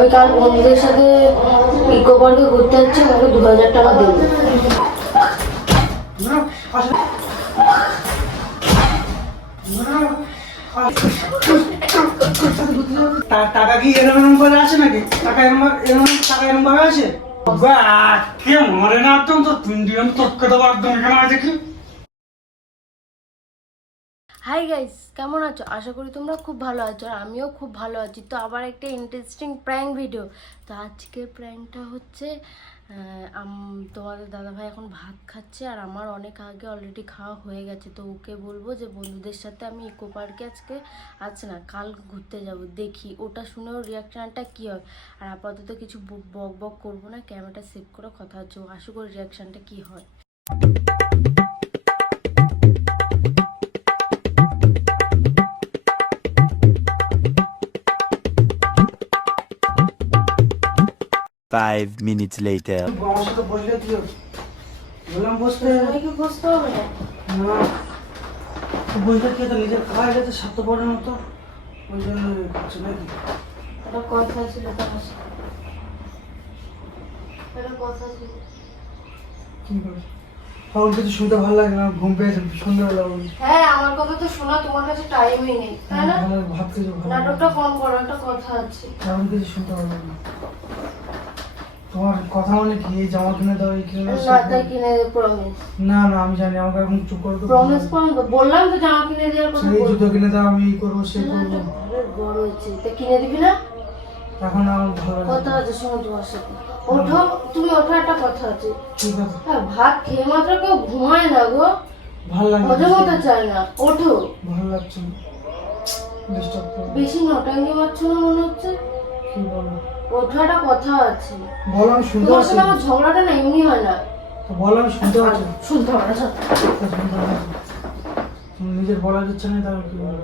আমি কাল বন্ধুদের সাথে ইকো পার্কে ঘুরতে যাচ্ছি আমাকে দু হাজার টাকা দেবে টাকা কি এরম এরম করে আসে নাকি? টাকা এরম এরম টাকা এরম ভাবে বাহ, কে মরে না তো আমি তৎকে দেবো একদম এখানে আছে কি? হাই গাইস কেমন আছো? আশা করি তোমরা খুব ভালো আছো আর আমিও খুব ভালো আছি। তো আবার একটা ইন্টারেস্টিং প্র্যাঙ্ক ভিডিও তো আজকের প্র্যাঙ্কটা হচ্ছে তোমাদের দাদাভাই এখন ভাত খাচ্ছে আর আমার অনেক আগে অলরেডি খাওয়া হয়ে গেছে। তো ওকে বলব যে বন্ধুদের সাথে আমি ইকো পার্কে আজকে আছে না, কাল ঘুরতে যাব, দেখি ওটা শুনেও রিয়াকশানটা কী হয়। আর আপাতত কিছু বক বক করব না, ক্যামেরাটা সেভ করে কথা হচ্ছে আশা করি রিয়াকশানটা কী হয়। Five minutes later. আমার কি তো নিজের খাওয়া গেছে স্বার্থপরের মতো। ওই জন্য নাকি একটা কথা ছিল তোমার একটা কথা ছিল। কি করে আমার কিছু শুনতে ভালো লাগে না ঘুম পেয়েছে সন্ধ্যাবেলা বলি। হ্যাঁ আমার কথা তো শোনা তোমার কাছে টাইমই নেই তাই না? লাগে। না। নাটকটা কম করো একটা কথা আছে। তেমন কিছু শুনতে ভালো লাগে না। তোমার কথা মানে কি? এই জামা কিনে দাও এই কিনে দাও না কিনে তাই কিনে প্রমিস না না আমি জানি আমাকে এখন চুপ করে প্রমিস করুন বললাম তো জামা কিনে দেওয়ার কথা সেই জুতো কিনে দাও আমি এই করব সে করব। বড় হয়েছে। তা কিনে দিবি না? এখন আমার ভালো কথা। আছে শোনো তোমার সাথে। ওঠো তুমি ওঠো একটা কথা আছে। ঠিক আছে। হ্যাঁ ভাত খেয়ে মাত্র কেউ ঘুমায় না গো। ভালো লাগে মজা মতো চায় না। ওঠো। ভালো লাগছে বেশি নটাঙ্গি মারছো না মনে হচ্ছে? কি বলো? ওঠো একটা কথা আছে। বলো আমি শুনতে তোমার পাচ্ছি। সাথে আমার ঝগড়াটা না এমনি হয় না। বলো আমি শুনতে পাচ্ছি। শুনতে না তা শুনতে পাচ্ছি তুমি নিজের বলার ইচ্ছা নেই তাহলে কি বলো?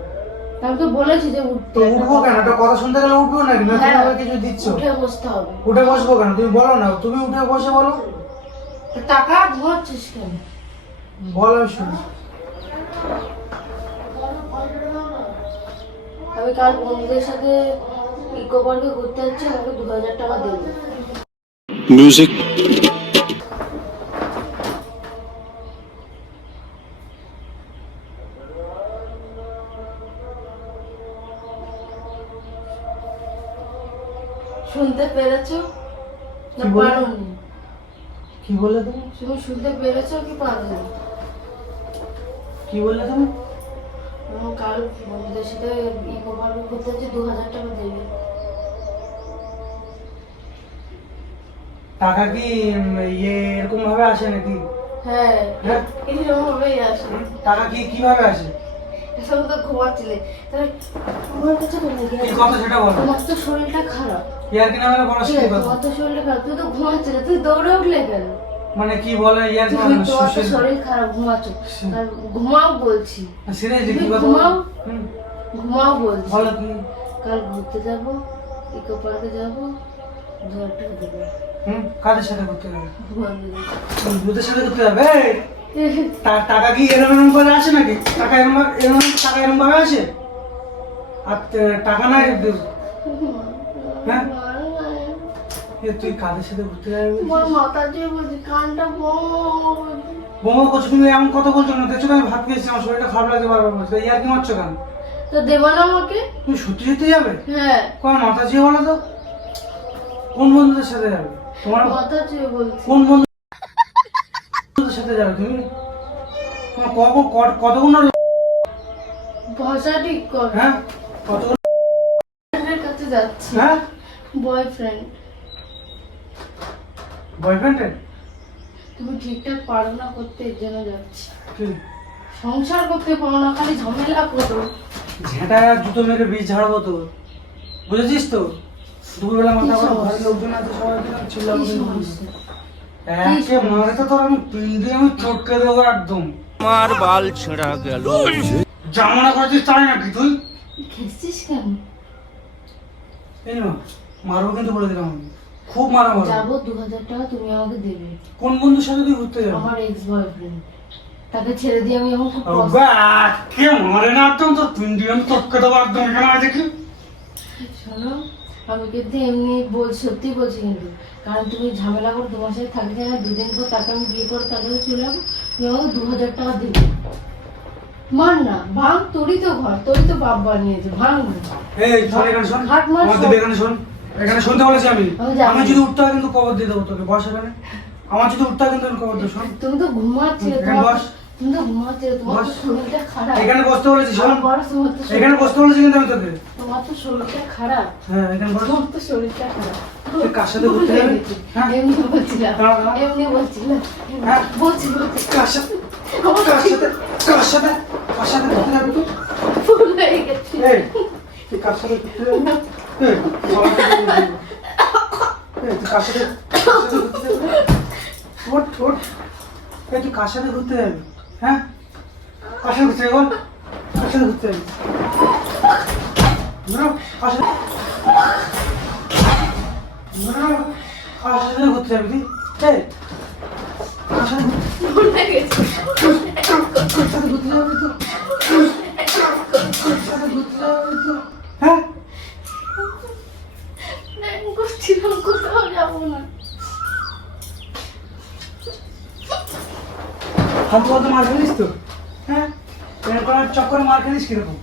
আমি তো বলেছি যে উঠতে তো উঠবো কেন? একটা কথা শুনতে গেলে উঠবো নাকি? না তুমি হ্যাঁ। আমাকে কিছু দিচ্ছ? উঠে বসতে হবে। উঠে বসবো কেন? তুমি বলো না। তুমি উঠে বসে বলো। তো টাকা ঘুমাচ্ছিস কেন? বলো আমি শুনি। আমি কাল বন্ধুদের সাথে ইকো পার্কে ঘুরতে যাচ্ছি আমাকে দু হাজার টাকা দেবে Music. শুনতে পেরেছ? না কি বললে? পারোনি। কি বললে তুমি? তুমি শুনতে পেরেছ কি পারোনি? কি বললে তুমি? কাল বন্ধুদের সাথে ইকো পার্কে ঘুরতে যাচ্ছি দু হাজার টাকা দেবে। টাকা কি ইয়ে এরকম ভাবে আসে নাকি? হ্যাঁ হ্যাঁ? এরকম ভাবেই আসে। টাকা কি কীভাবে আসে? এসব তো ঘুমাচ্ছিলে। তাহলে আমার কাছে কোনো কি কথা সেটা বলো। তোমার তো শরীরটা খারাপ। ইয়ার কিনা মানে বড় ঠিক কি কথা? তোমার তো শরীরটা খারাপ। তুই তো ঘুমাচ্ছিলে তুই দৌড়ে উঠলে কেন? মানে কি বলে ইয়ার শরীর খারাপ ঘুমাচ্ছ। ঘুমাও বলছি। সিরিয়াসলি কি কথা ঘুমাও? ঘুমাও বলছি। বলো কি কাল ঘুরতে যাব ইকো পার্কে যাব টাকা দেবে। হুম? কাদের সাথে করতে যাবে বন্ধুদের সাথে। করতে যাবে টাকা কি এরম এরম করে আসে নাকি? টাকা এরম এরম টাকা এরম ভাবে আসে? আর টাকা নাই হ্যাঁ? তুই কাদের সাথে ঘুরতে যাবি? তোমার মাথা দিয়ে বলছি কানটা বোমা করছ তুমি? এমন কথা বলছো না। দেখছ আমি ভাত খেয়েছি আমার শরীরটা খারাপ লাগছে বারবার বলছো। ইয়ার কি মারছো কেন? তো দেবো না আমাকে। তুমি সত্যি সত্যি যাবে? হ্যাঁ। কোন মাথা চেয়ে বলো তো। কোন বন্ধুদের সাথে যাবে? তোমার মাথা চেয়ে বলছি কোন বন্ধুদের সাথে যাবে তুমি? তোমার কত- কতগুলো ভাষা ঠিক কর। হ্যাঁ? কতগুলো কাছে যাচ্ছি। হ্যাঁ? বয়ফ্রেন্ড বয়ফ্রেন্ডের তুমি ঠিকঠাক পারো না করতে এর জন্য যাচ্ছি। সংসার করতে পারো না খালি ঝামেলা করো। ঝেঁটা জুতো মেরে বীজ ঝাড়বো তো। বুঝেছিস তো? দুপুরবেলা মাথা করে ঘরের লোকজন আছে সবাই দিলাম চিল্লাবো কি সমস্যা? একে মারে তো তোর আমি পিন্ডে আমি চটকে দেবো একদম। আমার বাল ছেঁড়া গেল। জামানা করেছিস তাই নাকি তুই? খেসছিস কেন? এই না মারবো কিন্তু বলে দিলাম আমি। খুব মারা মারবো। যাব দু হাজার টাকা তুমি আমাকে দেবে। কোন বন্ধুর সাথে তুই ঘুরতে যাবি? আমার এক্স বয়ফ্রেন্ড তাকে ছেড়ে দিয়ে আমি এখন খুব কে মারে না একদম তো পিন্ডে আমি চটকে দেবো একদম। এখানে আছে কি? শোনো আমি কিন্তু এমনি বল সত্যি বলছি কিন্তু। কারণ তুমি ঝামেলা করে তোমার সাথে থাকতে না দুদিন পর তাকে আমি বিয়ে করে চলে যাব। তুমি আমাকে দু হাজার টাকা দিবে। মান না ভাঙ তোরই তো ঘর তোরই তো বাপ বানিয়েছে ভাঙ না। এই শোন এখানে শোন। হাট মার আমার তো শোন। এখানে শোন। এখানে শুনতে বলেছি আমি। আমি যদি উঠতে হয় কিন্তু কবর দিয়ে দেবো তোকে। বস এখানে। আমার যদি উঠতে হয় কিন্তু কবর দেবো শোন। তুমি তো ঘুমাচ্ছিলে বস। এখানে বসতে বলেছি এখানে বসতে বলেছি কিন্তু আমি তোকে। তোমার তো শরীরটা খারাপ। হ্যাঁ এখানে তোমার তো শরীরটা খারাপ। কার সাথে ঘুরতে যাবি? হ্যাঁ? এমনি বলছিলাম। দাঁড়া, দাঁড়া। এমনি বলছিলাম। হ্যাঁ? বলছি কার সাথে? কার সাথে? কার সাথে? কার সাথে ঘুরতে যাবি তুই? ভুল হয়ে গেছি। তুই কার সাথে ঘুরতে যাবি? এই বাবা তোকে বলে দিল। এই তুই কার সাথে ঘুরতে যাবি? ওঠ ওঠ। তুই কার সাথে ঘুরতে যাবি? হ্যাঁ? কার ঘুরতে যাবি? কার ঘুরতে যাবি। সাথে বেরো, ঘুরতে যাবি তুই এই ঘুরতে যাবি তুই কার সাথে ঘুরতে যাবি তুই হ্যাঁ প্ল্যান করছিলাম কোথাও যাব না ফালতু ফালতু মার খেলিস তো? হ্যাঁ? প্র্যাঙ্ক করার চক্করে মার খেলিস কীরকম?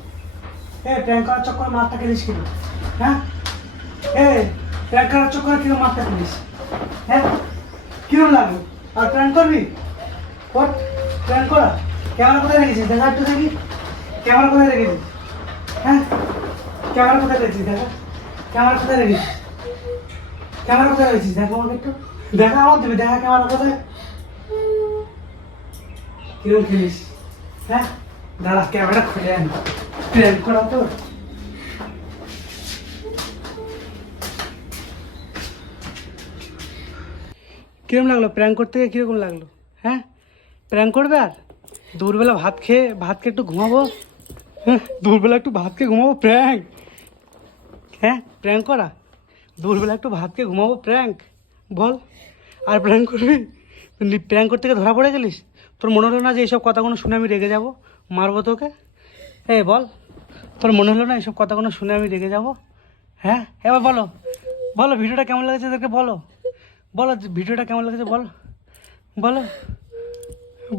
এ প্র্যাঙ্ক করার চক্করে মারটা খেলিস কীরকম? হ্যাঁ? এ প্র্যাঙ্ক করার চক্করে কীরকম মারটা খেলিস? হ্যাঁ? কীরকম লাগল আর প্র্যাঙ্ক করবি? ওট প্র্যাঙ্ক করা। ক্যামেরা কোথায় রেখেছিস? দেখা একটু দেখি। ক্যামেরা কোথায় রেখেছিস? হ্যাঁ? ক্যামেরা কোথায় রেখেছিস? দেখা। ক্যামেরা কোথায় রেখেছিস? ক্যামেরা কোথায় রেখেছিস? দেখো আমাকে একটু। দেখা আমার দেবে। দেখা ক্যামেরা কোথায়? কীরকম খেলিস হ্যাঁ? দাঁড়া, ক্যামেরা খুলে আন। প্রেম করা তো। কীরকম লাগল? প্র্যাঙ্ক করতে গিয়ে কীরকম লাগল? হ্যাঁ? প্র্যাঙ্ক করবে আর? দুপুরবেলা ভাত খেয়ে ভাত খেয়ে একটু ঘুমাবো? হ্যাঁ দুপুরবেলা একটু ভাত খেয়ে ঘুমাবো, প্র্যাঙ্ক। হ্যাঁ প্র্যাঙ্ক করা? দুপুরবেলা একটু ভাত খেয়ে ঘুমাবো, প্র্যাঙ্ক। বল, আর প্র্যাঙ্ক করবি? প্র্যাঙ্ক গিয়ে ধরা পড়ে গেলিস? তোর মনে হলো না যে এইসব কথাগুলো শুনে আমি রেগে যাব? মারবো তোকে? এই বল তোর মনে হলো না এইসব কথাগুলো শুনে আমি রেগে যাব? হ্যাঁ? এবার বলো বলো ভিডিওটা কেমন লেগেছে তোকে বলো? বলো ভিডিওটা কেমন লেগেছে বলো? বলো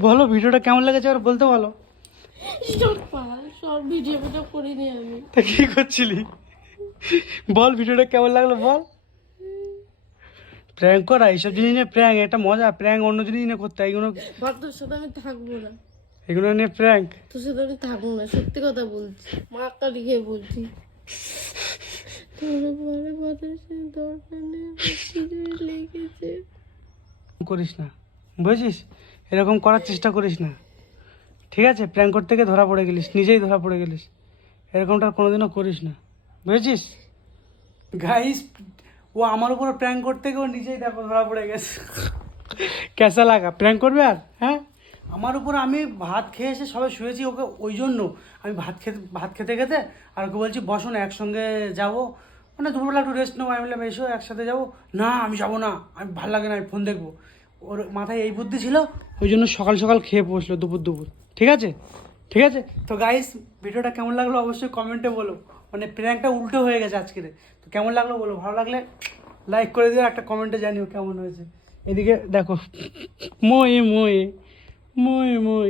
বলো ভিডিওটা কেমন লেগেছে আর বলতে বলো। সব ভিডিও ভিডিও করিনি আমি। তা কী করছিলি? বল ভিডিওটা কেমন লাগল বল? প্র্যাঙ্ক করা এইসব জিনিস নিয়ে প্র্যাঙ্ক একটা মজা প্র্যাঙ্ক অন্য জিনিস নিয়ে করতে হয় এগুলো তোর সাথে আমি থাকব না। এগুলো নিয়ে প্র্যাঙ্ক তোর সাথে আমি থাকব না সত্যি কথা বলছি। মা কালি খেয়ে বলছি। তোর পরে বাতাসে দরকার নেই লেগেছে। করিস না। বুঝেছিস? এরকম করার চেষ্টা করিস না। ঠিক আছে প্র্যাঙ্ক করতে গিয়ে ধরা পড়ে গেলিস নিজেই ধরা পড়ে গেলিস। এরকমটা কোনোদিনও করিস না। বুঝেছিস? গাইস ও আমার উপর প্র্যাঙ্ক করতে গিয়ে নিজেই দেখো ধরা পড়ে গেছে। কেসা লাগা? প্র্যাঙ্ক করবে আর? হ্যাঁ? আমার উপর আমি ভাত খেয়ে এসে সবাই শুয়েছি ওকে ওই জন্য। আমি ভাত খেতে ভাত খেতে খেতে আর ওকে বলছি বসো না একসঙ্গে যাব। মানে দুপুরবেলা একটু রেস্ট নেব। আমি বললাম এসো একসাথে যাব। না আমি যাব না। আমি ভালো লাগে না আমি ফোন দেখব। ওর মাথায় এই বুদ্ধি ছিল ওই জন্য সকাল সকাল খেয়ে বসল দুপুর দুপুর। ঠিক আছে? ঠিক আছে? তো গাইস ভিডিওটা কেমন লাগল অবশ্যই কমেন্টে বলো। মানে প্র্যাঙ্কটা উল্টো হয়ে গেছে আজকের তো কেমন লাগল বলো? ভালো লাগলে লাইক করে দিও একটা কমেন্টে জানিও কেমন হয়েছে। এদিকে দেখো মই মই মই মই